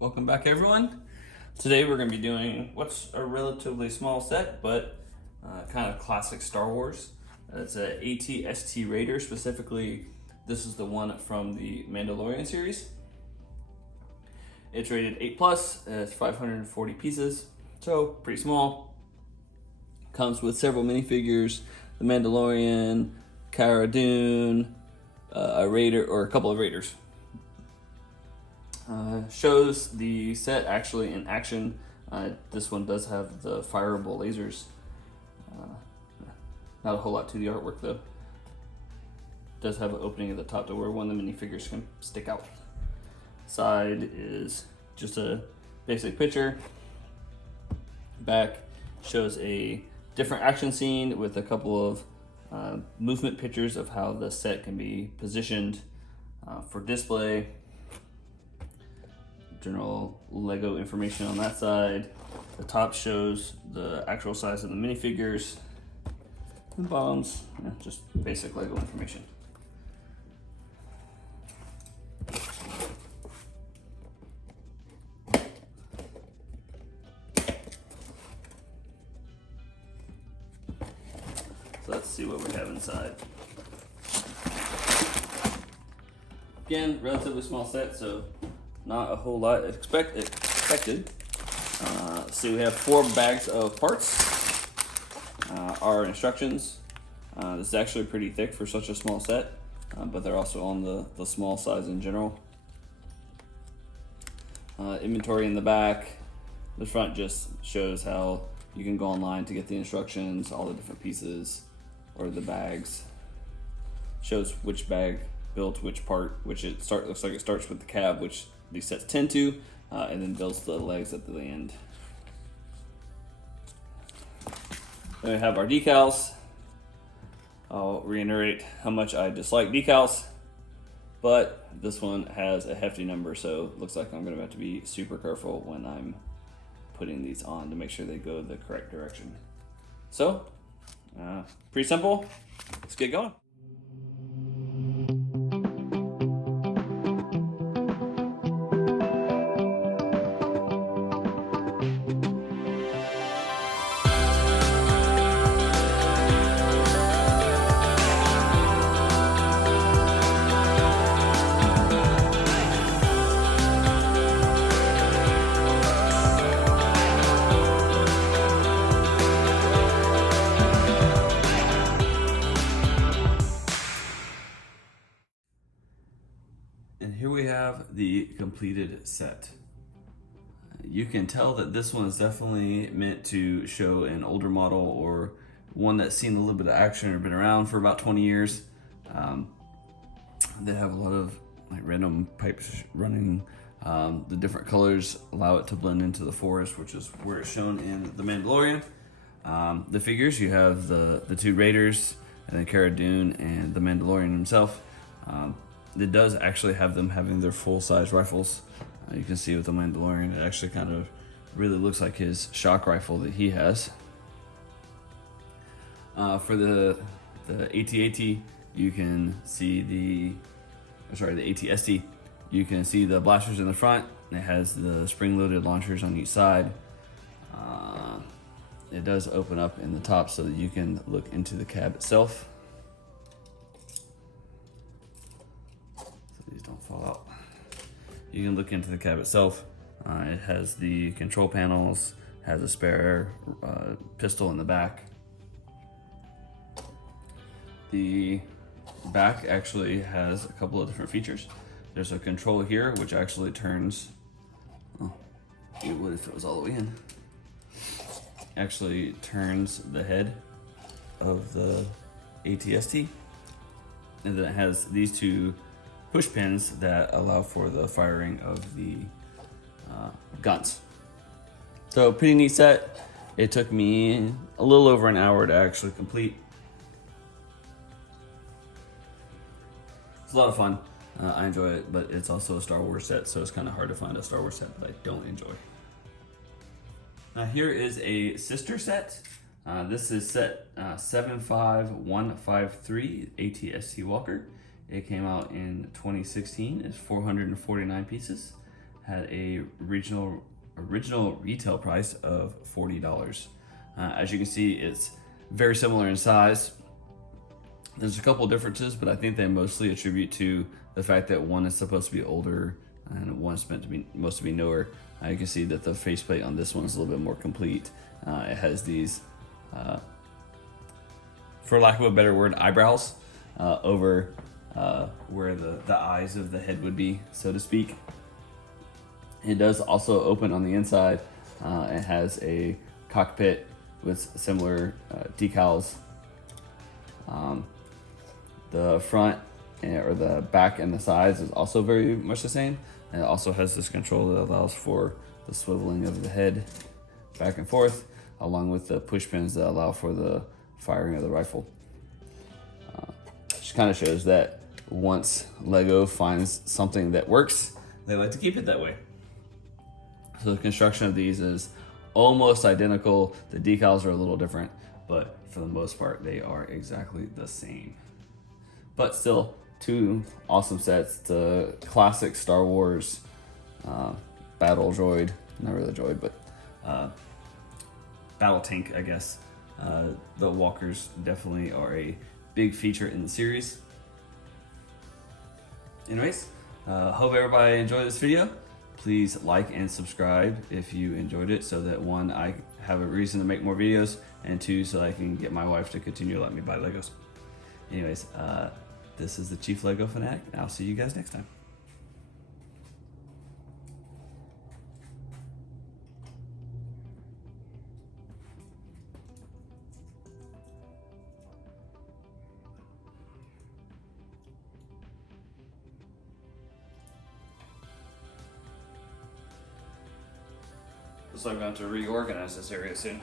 Welcome back, everyone. Today we're going to be doing what's a relatively small set, but kind of classic Star Wars. It's a AT-ST Raider. Specifically, this is the one from the Mandalorian series. It's rated 8+, it's 540 pieces, so pretty small. Comes with several minifigures, the Mandalorian, Cara Dune, a Raider, or a couple of Raiders. Shows the set actually in action. This one does have the fireable lasers. Not a whole lot to the artwork though. Does have an opening at the top to where one of the minifigures can stick out. Side is just a basic picture. Back shows a different action scene with a couple of movement pictures of how the set can be positioned for display. General Lego information on that side. The top shows the actual size of the minifigures. And bottoms, just basic Lego information. So let's see what we have inside. Again, relatively small set, so not a whole lot expected. So we have 4 bags of parts. Our instructions. This is actually pretty thick for such a small set, but they're also on the small size in general. Inventory in the back. The front just shows how you can go online to get the instructions, all the different pieces, or the bags. Shows which bag builds which part, which looks like it starts with the cab, which these sets tend to, and then builds the legs at the end. Then we have our decals. I'll reiterate how much I dislike decals, but this one has a hefty number, so it looks like I'm gonna have to be super careful when I'm putting these on to make sure they go the correct direction. So, pretty simple. Let's get going. And here we have the completed set. You can tell that this one is definitely meant to show an older model or one that's seen a little bit of action or been around for about 20 years. They have a lot of like random pipes running. The different colors allow it to blend into the forest, which is where it's shown in The Mandalorian. The figures, you have the 2 Raiders, and then Cara Dune and the Mandalorian himself. It does actually have them having their full-size rifles. You can see with the Mandalorian, it actually kind of really looks like his shock rifle that he has. For the AT-AT, you can see the AT-ST, you can see the blasters in the front. It has the spring-loaded launchers on each side. It does open up in the top so that you can look into the cab itself. These don't fall out. You can look into the cab itself. It has the control panels, has a spare pistol in the back. The back actually has a couple of different features. There's a control here, which actually turns, it would if it was all the way in. Actually turns the head of the AT-ST. And then it has these 2 push pins that allow for the firing of the guns. So pretty neat set. It took me a little over an hour to actually complete. It's a lot of fun. I enjoy it, but it's also a Star Wars set, so it's kind of hard to find a Star Wars set that I don't enjoy. Now here is a sister set. This is set 75153 AT-ST Walker. It came out in 2016. It's 449 pieces. had a original retail price of $40. As you can see, it's very similar in size. There's a couple differences, but I think they mostly attribute to the fact that one is supposed to be older and one is meant to be newer. You can see that the faceplate on this one is a little bit more complete. It has these, for lack of a better word, eyebrows over where the eyes of the head would be, so to speak. It does also open on the inside. It has a cockpit with similar decals. The front or the back and the sides is also very much the same. And it also has this control that allows for the swiveling of the head back and forth, along with the push pins that allow for the firing of the rifle. Just kind of shows that once Lego finds something that works, they like to keep it that way. So the construction of these is almost identical. The decals are a little different, but for the most part, they are exactly the same. But still, two awesome sets. The classic Star Wars battle droid, not really a droid, but battle tank, I guess. The walkers definitely are a big feature in the series. Anyways, hope everybody enjoyed this video. Please like and subscribe if you enjoyed it, so that one, I have a reason to make more videos, and two, so I can get my wife to continue to let me buy Legos. Anyways, this is the Chief Lego Fanatic, and I'll see you guys next time. So I'm going to reorganize this area soon.